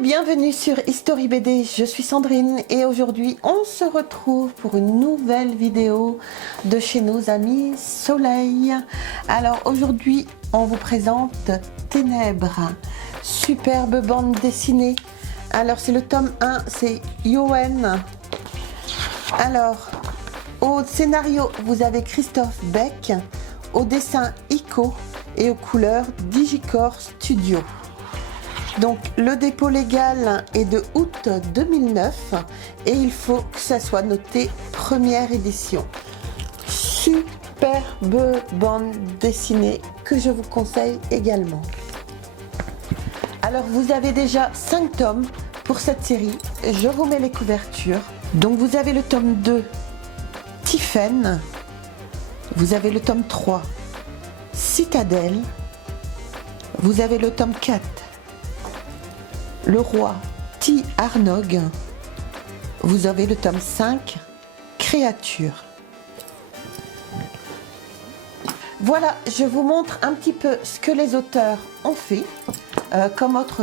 bienvenue sur History BD, je suis Sandrine et aujourd'hui on se retrouve pour une nouvelle vidéo de chez nos amis Soleil. Alors aujourd'hui on vous présente Ténèbres, superbe bande dessinée. Alors c'est le tome 1, c'est Yoann. Alors au scénario vous avez Christophe Beck, au dessin Ico et aux couleurs Digicore Studio. Donc le dépôt légal est de août 2009 et il faut que ça soit noté première édition. Superbe bande dessinée que je vous conseille également. Alors vous avez déjà 5 tomes pour cette série, je vous mets les couvertures. Donc vous avez le tome 2 Tiffen, vous avez le tome 3 Citadelle, vous avez le tome 4 Le Roi T. Arnog, vous avez le tome 5 Créature. Voilà, je vous montre un petit peu ce que les auteurs ont fait comme autre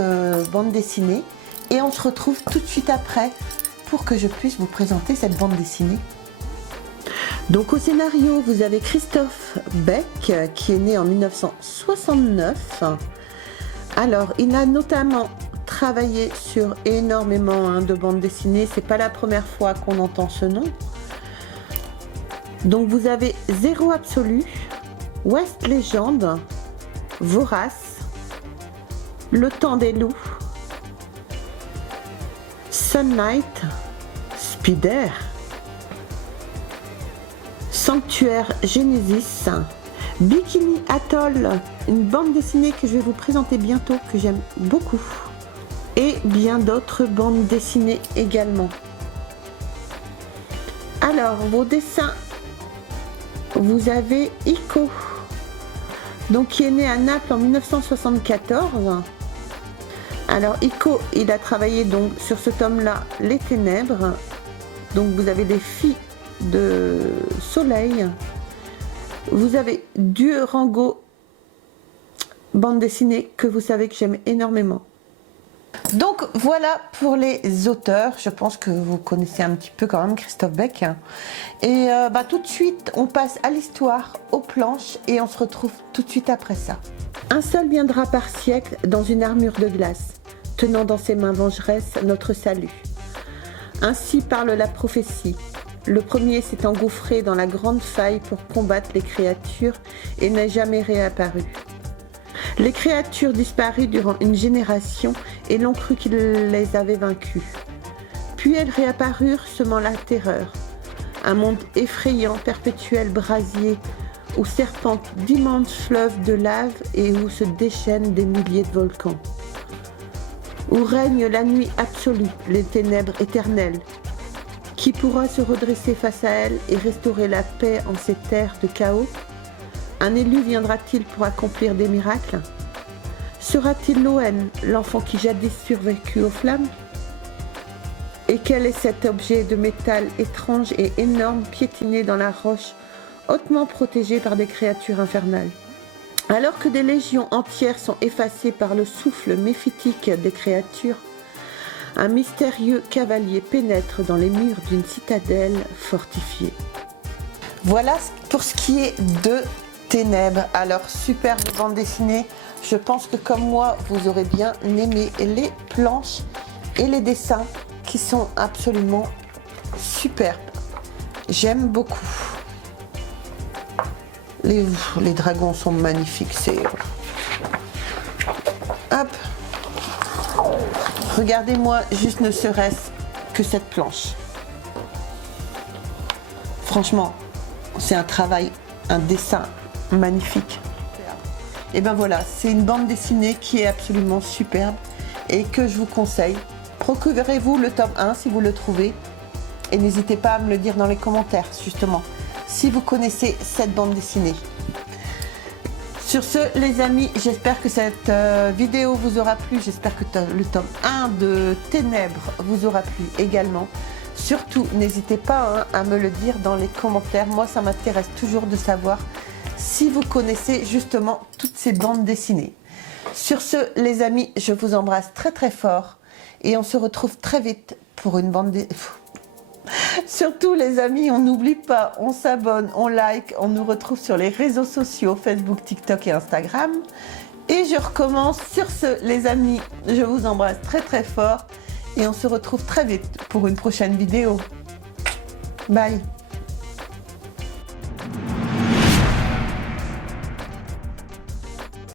bande dessinée et on se retrouve tout de suite après pour que je puisse vous présenter cette bande dessinée. Donc au scénario, vous avez Christophe Beck qui est né en 1969. Alors, il a notamment travaillé sur énormément de bandes dessinées. C'est pas la première fois qu'on entend ce nom. Donc vous avez Zéro Absolu, West Légende, Vorace, Le Temps des Loups, Sunlight, Spider, Sanctuaire Genesis, Bikini Atoll, une bande dessinée que je vais vous présenter bientôt, que j'aime beaucoup. Et bien d'autres bandes dessinées également. Alors, vos dessins, vous avez Ico, donc qui est né à Naples en 1974. Alors Ico, il a travaillé donc sur ce tome-là, Les Ténèbres. Donc vous avez les filles de Soleil. Vous avez Dieu Rango, bande dessinée que vous savez que j'aime énormément. Donc voilà pour les auteurs, je pense que vous connaissez un petit peu quand même Christophe Beck. Et tout de suite on passe à l'histoire, aux planches et on se retrouve tout de suite après ça. Un seul viendra par siècle dans une armure de glace, tenant dans ses mains vengeresse notre salut. Ainsi parle la prophétie. Le premier s'est engouffré dans la grande faille pour combattre les créatures et n'est jamais réapparu. Les créatures disparues durant une génération et l'on cru qu'il les avait vaincues. Puis elles réapparurent semant la terreur. Un monde effrayant, perpétuel brasier, où serpentent d'immenses fleuves de lave et où se déchaînent des milliers de volcans. Où règne la nuit absolue, les ténèbres éternelles. Qui pourra se redresser face à elle et restaurer la paix en ces terres de chaos? Un élu viendra-t-il pour accomplir des miracles? Sera-t-il Loen, l'enfant qui jadis survécut aux flammes? Et quel est cet objet de métal étrange et énorme piétiné dans la roche, hautement protégé par des créatures infernales? Alors que des légions entières sont effacées par le souffle méphitique des créatures, un mystérieux cavalier pénètre dans les murs d'une citadelle fortifiée. Voilà pour ce qui est de Ténèbres. Alors, superbe bande dessinée. Je pense que comme moi, vous aurez bien aimé les planches et les dessins qui sont absolument superbes. J'aime beaucoup. Les dragons sont magnifiques. C'est... Hop. Regardez-moi juste ne serait-ce que cette planche. Franchement, c'est un travail, un dessin magnifique. Et ben voilà, c'est une bande dessinée qui est absolument superbe et que je vous conseille. Procurez-vous le tome 1 si vous le trouvez et n'hésitez pas à me le dire dans les commentaires justement si vous connaissez cette bande dessinée. Sur ce les amis, j'espère que cette vidéo vous aura plu, j'espère que le tome 1 de Ténèbres vous aura plu également. Surtout n'hésitez pas à me le dire dans les commentaires, moi ça m'intéresse toujours de savoir si vous connaissez justement toutes ces bandes dessinées. Sur ce les amis, je vous embrasse très très fort Et on se retrouve très vite pour une bande... Surtout les amis, on n'oublie pas, on s'abonne, on like, on nous retrouve sur les réseaux sociaux, Facebook, TikTok et Instagram. Et je recommence. Sur ce, les amis, je vous embrasse très très fort et on se retrouve très vite pour une prochaine vidéo. Bye.